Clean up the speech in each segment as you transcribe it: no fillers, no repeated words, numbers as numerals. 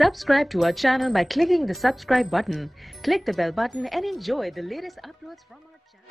Subscribe to our channel by clicking the subscribe button. Click the bell button and enjoy the latest uploads from our channel.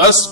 10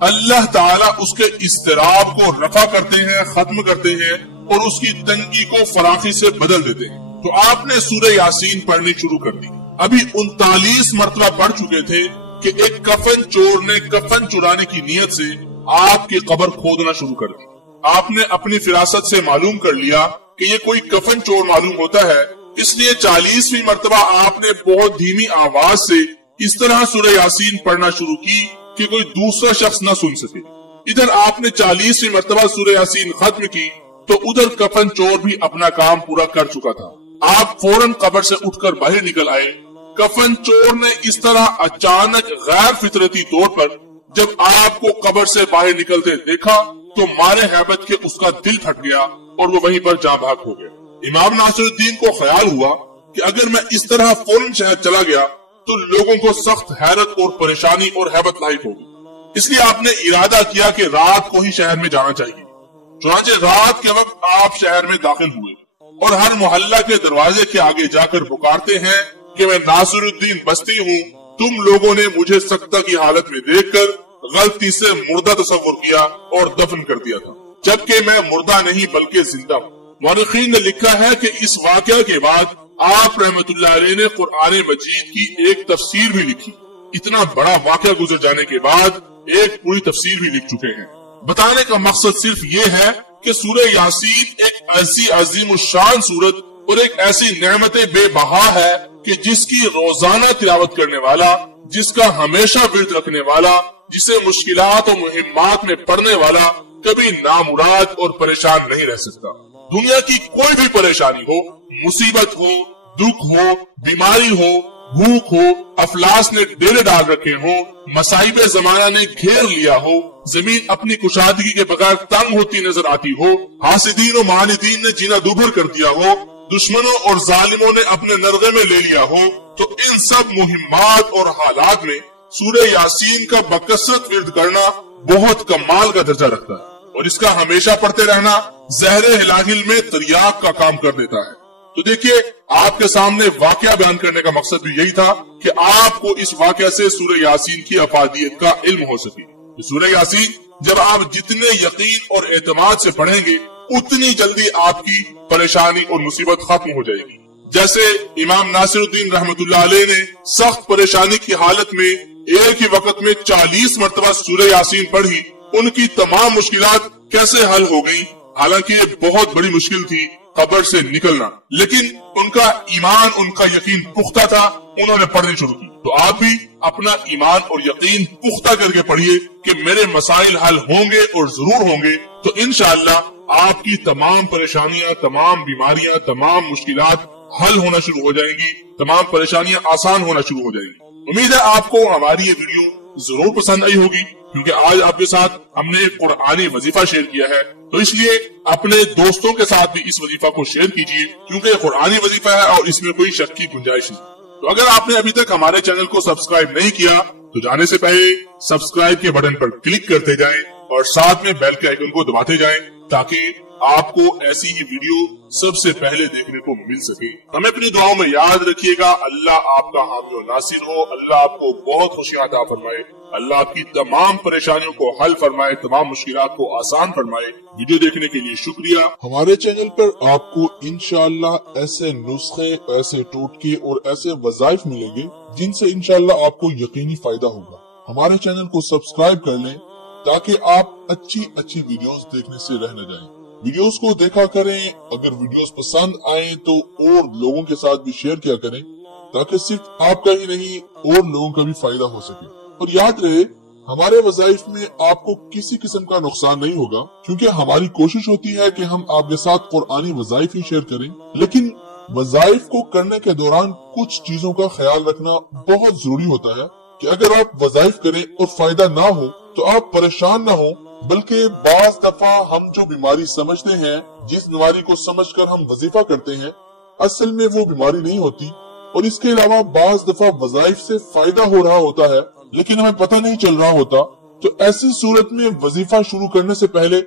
اللہ تعالیٰ اس کے اضطراب کو رفع کرتے ہیں، ختم کرتے ہیں اور اس کی تنگی کو فراخی سے بدل دیتے ہیں۔ تو آپ نے سورہ یاسین پڑھنی شروع کر دی۔ ابھی 39 مرتبہ پڑھ چکے تھے کہ ایک کفن چور نے کفن چرانے کی نیت سے آپ کی قبر کھودنا شروع کر دی۔ آپ نے اپنی فراست سے معلوم کر لیا کہ یہ کوئی کفن چور معلوم ہوتا ہے، اس لیے 40ویں مرتبہ آپ نے بہت دھیمی آواز سے اس طرح سورہ یاسین پڑھنا شروع کی کہ کوئی دوسرا شخص نہ سن سکے۔ ادھر آپ نے 40ویں مرتبہ سورہ یاسین ختم کی تو ادھر کفن چور بھی اپنا کام پورا کر چکا تھا۔ آپ فوراً قبر سے اٹھ کر باہر نکل آئے۔ کفن چور نے اس طرح اچانک غیر فطرتی طور پر جب آپ کو قبر سے باہر نکلتے دیکھا تو مارے ہیبت کے اس کا دل پھٹ گیا اور وہ وہیں پر جاں بحق ہو گیا۔ امام ناصر الدین کو خیال ہوا کہ اگر میں اس طرح فوراً شہر چلا گیا تو لوگوں کو سخت حیرت اور پریشانی اور ہیبت لاحق ہوگی، اس لیے آپ نے ارادہ کیا کہ رات کو ہی شہر میں جانا چاہیے۔ چنانچہ رات کے وقت آپ شہر میں داخل ہوئے اور ہر محلہ کے دروازے کے آگے جا کر پکارتے ہیں کہ میں ناصر الدین بستی ہوں، تم لوگوں نے مجھے سکتہ کی حالت میں دیکھ کر غلطی سے مردہ تصور کیا اور دفن کر دیا تھا، جبکہ میں مردہ نہیں بلکہ زندہ ہوں۔ مورخین نے لکھا ہے کہ اس واقعہ کے بعد آپ رحمت اللہ علیہ نے قرآن مجید کی ایک تفسیر بھی لکھی۔ اتنا بڑا واقعہ گزر جانے کے بعد ایک پوری تفسیر بھی لکھ چکے ہیں۔ بتانے کا مقصد صرف یہ ہے کہ سورہ یاسین ایک ایسی عظیم الشان سورت اور ایک ایسی نعمت بے بہا ہے کہ جس کی روزانہ تلاوت کرنے والا، جس کا ہمیشہ ورد رکھنے والا، جسے مشکلات اور مہمات میں پڑھنے والا کبھی نامراد اور پریشان نہیں رہ سکتا۔ دنیا کی کوئی بھی پریشانی ہو، مصیبت ہو، دکھ ہو، بیماری ہو، بھوک ہو، افلاس نے ڈیرے ڈال رکھے ہوں، مصائب زمانہ نے گھیر لیا ہو، زمین اپنی کشادگی کے بغیر تنگ ہوتی نظر آتی ہو، حاسدین و معاندین نے جینا دوبھر کر دیا ہو، دشمنوں اور ظالموں نے اپنے نرغے میں لے لیا ہو، تو ان سب مہمات اور حالات میں سورہ یاسین کا بکثرت ورد کرنا بہت کمال کا درجہ رکھتا ہے، اور اس کا ہمیشہ پڑھتے رہنا زہر ہلاہل میں تریاق کا کام کر دیتا ہے۔ تو دیکھیے، آپ کے سامنے واقعہ بیان کرنے کا مقصد بھی یہی تھا کہ آپ کو اس واقعہ سے سورہ یاسین کی افادیت کا علم ہو سکے۔ سورہ یاسین جب آپ جتنے یقین اور اعتماد سے پڑھیں گے اتنی جلدی آپ کی پریشانی اور مصیبت ختم ہو جائے گی۔ جیسے امام ناصر الدین رحمت اللہ علیہ نے سخت پریشانی کی حالت میں ایک ہی وقت میں 40 مرتبہ سورہ یاسین پڑھی، ان کی تمام مشکلات کیسے حل ہو گئی؟ حالانکہ یہ بہت بڑی مشکل تھی قبر سے نکلنا، لیکن ان کا ایمان، ان کا یقین پختہ تھا، انہوں نے پڑھنی شروع کی۔ تو آپ بھی اپنا ایمان اور یقین پختہ کر کے پڑھیے کہ میرے مسائل حل ہوں گے اور ضرور ہوں گے، تو انشاءاللہ آپ کی تمام پریشانیاں، تمام بیماریاں، تمام مشکلات حل ہونا شروع ہو جائیں گی، تمام پریشانیاں آسان ہونا شروع ہو جائیں گی۔ امید ہے آپ کو ہماری یہ ویڈیو ضرور پسند آئی ہوگی، کیونکہ آج آپ کے ساتھ ہم نے ایک قرآنی وظیفہ شیئر کیا ہے، تو اس لیے اپنے دوستوں کے ساتھ بھی اس وظیفہ کو شیئر کیجیے، کیونکہ یہ قرآنی وظیفہ ہے اور اس میں کوئی شک کی گنجائش نہیں۔ تو اگر آپ نے ابھی تک ہمارے چینل کو سبسکرائب نہیں کیا تو جانے سے پہلے سبسکرائب کے بٹن پر کلک کرتے جائیں اور ساتھ میں بیل کے آئیکن کو دباتے جائیں تاکہ آپ کو ایسی ہی ویڈیو سب سے پہلے دیکھنے کو مل سکے۔ ہمیں اپنی دعاؤں میں یاد رکھیے گا۔ اللہ آپ کا حامی و ناصر ہو، اللہ آپ کو بہت خوشیاں عطا فرمائے، اللہ آپ کی تمام پریشانیوں کو حل فرمائے، تمام مشکلات کو آسان فرمائے۔ ویڈیو دیکھنے کے لیے شکریہ۔ ہمارے چینل پر آپ کو انشاءاللہ ایسے نسخے، ایسے ٹوٹکے اور ایسے وظائف ملیں گے جن سے انشاءاللہ آپ کو یقینی فائدہ ہوگا۔ ہمارے چینل کو سبسکرائب کر لیں تاکہ آپ اچھی ویڈیوز دیکھنے سے رہ نہ جائیں۔ ویڈیوز کو دیکھا کریں، اگر ویڈیوز پسند آئیں تو اور لوگوں کے ساتھ بھی شیئر کیا کریں تاکہ صرف آپ کا ہی نہیں اور لوگوں کا بھی فائدہ ہو سکے۔ اور یاد رہے، ہمارے وظائف میں آپ کو کسی قسم کا نقصان نہیں ہوگا، کیونکہ ہماری کوشش ہوتی ہے کہ ہم آپ کے ساتھ قرآنی وظائف ہی شیئر کریں، لیکن وظائف کو کرنے کے دوران کچھ چیزوں کا خیال رکھنا بہت ضروری ہوتا ہے کہ اگر آپ وظائف کریں اور فائدہ نہ ہو تو آپ پریشان نہ ہو، بلکہ بعض دفعہ ہم جو بیماری سمجھتے ہیں، جس بیماری کو سمجھ کر ہم وظیفہ کرتے ہیں، اصل میں وہ بیماری نہیں ہوتی، اور اس کے علاوہ بعض دفعہ وظائف سے فائدہ ہو رہا ہوتا ہے لیکن ہمیں پتہ نہیں چل رہا ہوتا۔ تو ایسی صورت میں وظیفہ شروع کرنے سے پہلے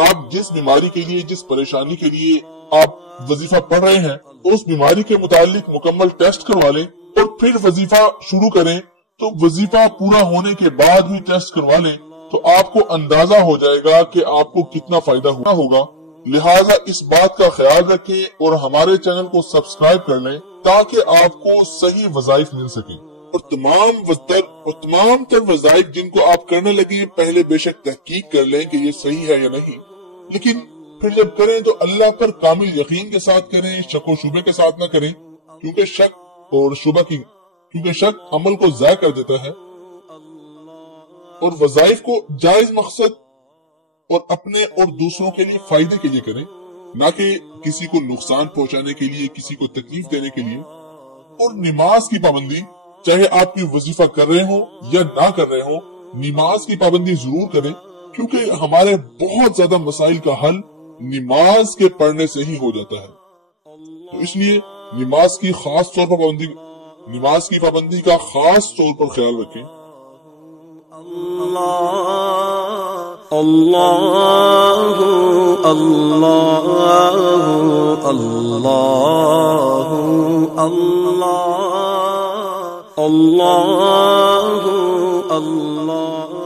آپ جس بیماری کے لیے، جس پریشانی کے لیے آپ وظیفہ پڑھ رہے ہیں، اس بیماری کے متعلق مکمل ٹیسٹ کروا لیں اور پھر وظیفہ شروع کریں۔ تو وظیفہ پورا ہونے کے بعد بھی ٹیسٹ کروا لیں تو آپ کو اندازہ ہو جائے گا کہ آپ کو کتنا فائدہ ہوگا۔ لہٰذا اس بات کا خیال رکھیں اور ہمارے چینل کو سبسکرائب کر لیں تاکہ آپ کو صحیح وظائف مل سکیں، اور تمام تر وظائف جن کو آپ کرنے لگیں پہلے بے شک تحقیق کر لیں کہ یہ صحیح ہے یا نہیں، لیکن پھر جب کریں تو اللہ پر کامل یقین کے ساتھ کریں، شک و شبے کے ساتھ نہ کریں، کیونکہ شک عمل کو ضائع کر دیتا ہے، اور وظائف کو جائز مقصد اور اپنے اور دوسروں کے لیے فائدے کے لیے کریں، نہ کہ کسی کو نقصان پہنچانے کے لیے، کسی کو تکلیف دینے کے لیے۔ اور نماز کی پابندی، چاہے آپ کی وظیفہ کر رہے ہوں یا نہ کر رہے ہوں، نماز کی پابندی ضرور کریں، کیونکہ ہمارے بہت زیادہ مسائل کا حل نماز کے پڑھنے سے ہی ہو جاتا ہے۔ تو اس لیے نماز کی پابندی کا خاص طور پر خیال رکھیں۔ اللہ اللہ اللہ اللہ اللہ اللہ اللہ